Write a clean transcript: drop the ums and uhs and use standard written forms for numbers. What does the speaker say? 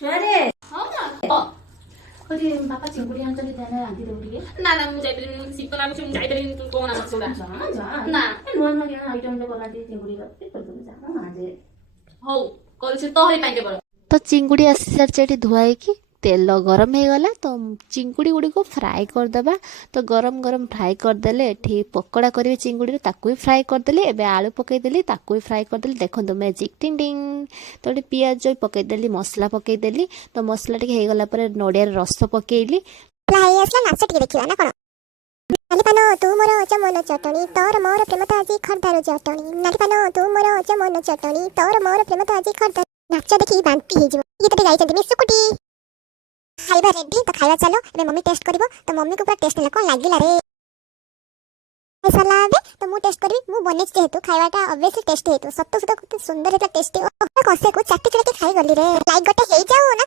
ଛୁଆରେ ହଁ ନା କହୁଛି ବାପା ଚିଙ୍ଗୁଡ଼ି ଆଣିଛନ୍ତି ତାହେଲେ ରାନ୍ଧି ଦେବୁ ଟିକେ। ନା ନା ମୁଁ ଯାଇପାରିବିନି, ଶୀତ ଲାଗୁଛି, ମୁଁ ଯାଇପାରିବିନି। ତୁ କଣ ଆମର ସେଗୁଡା ଯା ଯା ନା। ନୂଆ ନୂଆ କିଣା ଆଇଟମ୍ ତ କଲାନ୍ତି ଚିଙ୍ଗୁଡ଼ିର କରିଦେବୁ ଯା ମା ଯେ। ହଉ କରୁଛି ତୋରି ପାଇଁ କେବଳ। ତ ଚିଙ୍ଗୁଡ଼ି ଆସି ସାରିଛି ଏଠି ଧୁଆ ହେଇକି, ତେଲ ଗରମ ହେଇଗଲା ତ ଚିଙ୍ଗୁଡ଼ି ଗୁଡ଼ିକୁ ଫ୍ରାଏ କରିଦେବା। ତ ଗରମ ଗରମ ଫ୍ରାଏ କରିଦେଲେ, ଏଠି ପକୋଡ଼ା କରିବେ ଚିଙ୍ଗୁଡ଼ିରେ ତାକୁ ବି ଫ୍ରାଏ କରିଦେଲି। ଏବେ ଆଳୁ ପକାଇଦେଲି, ତାକୁ ବି ଫ୍ରାଏ କରିଦେଲି। ଦେଖନ୍ତୁ ମ୍ୟାଜିକ୍ ଟିଙ୍ଗ ଟିଙ୍ଗ। ତ ଏଠି ପିଆଜ ପକାଇଦେଲି, ମସଲା ପକାଇଦେଲି। ତ ମସଲା ଟିକେ ହେଇଗଲା ପରେ ନଡ଼ିଆର ରସ ପକାଇଲି। ହେଇ ଆସିଲା, ନାଚ ଟିକେ ଦେଖିବା ନା କଣ? ନାଲି ପାନ ତୁ ମୋର ଚମନ ଚଟଣି, ତୋର ମୋର ପ୍ରେମ ତ ଆଜି ଖର୍ଦ୍ଧାର ଚଟଣି। ନାଲି ପାନ ତୁ ମୋର ଚମନ ଚଟଣି, ତୋର ମୋର ପ୍ରେମ ତ ଆଜି ଖର୍ଦ୍ଧା। ନାଚ ଦେଖି ବାନ୍ତି ହେଇଯିବ। ଗୀତଟି ଗାଇଛନ୍ତି ମିଶୁକୁଟି। ଖାଇବା ରେଡି, ତ ଖାଇବା ଚାଲ। ଏବେ ମମ୍ମି ଟେଷ୍ଟ କରିବ। ତ ମମ୍ମିକୁ ପୁରା ଟେଷ୍ଟ ହେଲା, କଣ ଲାଗିଲା ରେ? ଖାଇସାରିଲା ଏବେ ତ ମୁଁ ଟେଷ୍ଟ କରିବି। ମୁଁ ବନେଇଛି ଯେହେତୁ ଖାଇବାଟା ଅବଭିୟସଲି ଟେଷ୍ଟ ହେଇଥିବ। ସତ ସତ କେତେ ସୁନ୍ଦର ହେଇଥିଲା, ଟେଷ୍ଟି। କଷେକୁ ଚାଟି ଚାଟି ଖାଇଗଲି ରେ। ଲାଇକ୍ ଗୋଟେ ହେଇଯାଉ ନା।